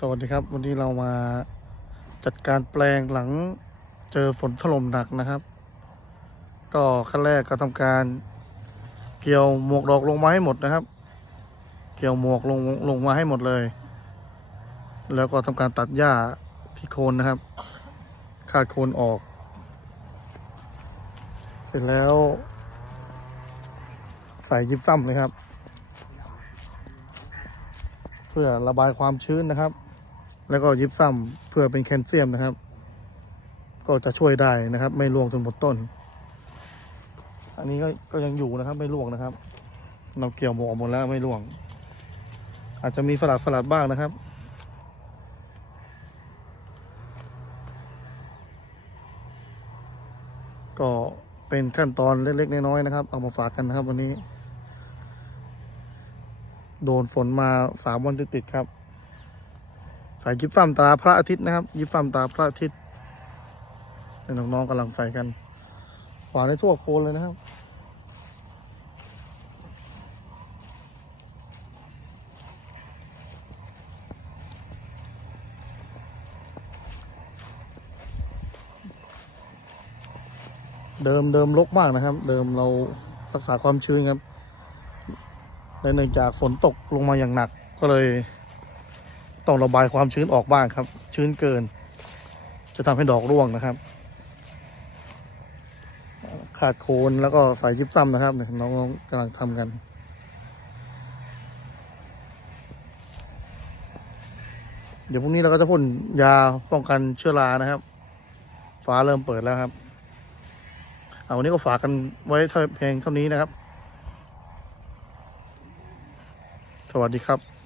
สวัสดีครับ วันนี้เรามาจัดการแปลงหลังเจอฝนถล่มหนักนะครับ ก็ขั้นแรกก็ทำการเกี่ยวหมวกดอกลงมาให้หมดนะครับ เกี่ยวหมวกลงลงมาให้หมดเลย แล้วก็ทำการตัดหญ้าที่โคนนะครับคาดโคนออก เสร็จแล้ว ใส่ยิบซ้ำเลยครับ เพื่อระบายความชื้นนะครับ แล้วก็ยิบซ้ำเพื่อเป็นแคลเซียมนะครับ ก็จะช่วยได้นะครับ ไม่ร่วงจนหมดต้น อันนี้ก็ก็ยังอยู่นะครับ ไม่ร่วงนะครับ เราเกี่ยวหมอหมดแล้วไม่ร่วง อาจจะมีสลัดสลัดบ้างนะครับก็เป็นขั้นตอนเล็กๆน้อยๆนะครับ เอามาฝากกันนะครับวันนี้ โดนฝนมาสามวันติดๆครับ ใส่ยิบซ้ำตาพระอาทิตย์นะครับ ยิบซ้ำตาพระอาทิตย์ให้น้องๆกำลังใส่กันหวานในทั่วโคนเลยนะครับเดิมเดิมรกมากนะครับ เดิมเรารักษาความชื้นครับ และเนื่องจากฝนตกลงมาอย่างหนักก็เลย ต้องระบายความชื้นออกบ้างครับ ชื้นเกิน จะทำให้ดอกร่วงนะครับ ขาดโคนแล้วก็ใส่ยิบซ้ำนะครับน้องกำลังทำกันเดี๋ยวพรุ่งนี้เราก็จะพ่นยาป้องกันเชื้อรานะครับ ฟ้าเริ่มเปิดแล้วครับ เอาวันนี้ก็ฝากกันไว้เท่าเพียงเท่านี้นะครับ สวัสดีครับ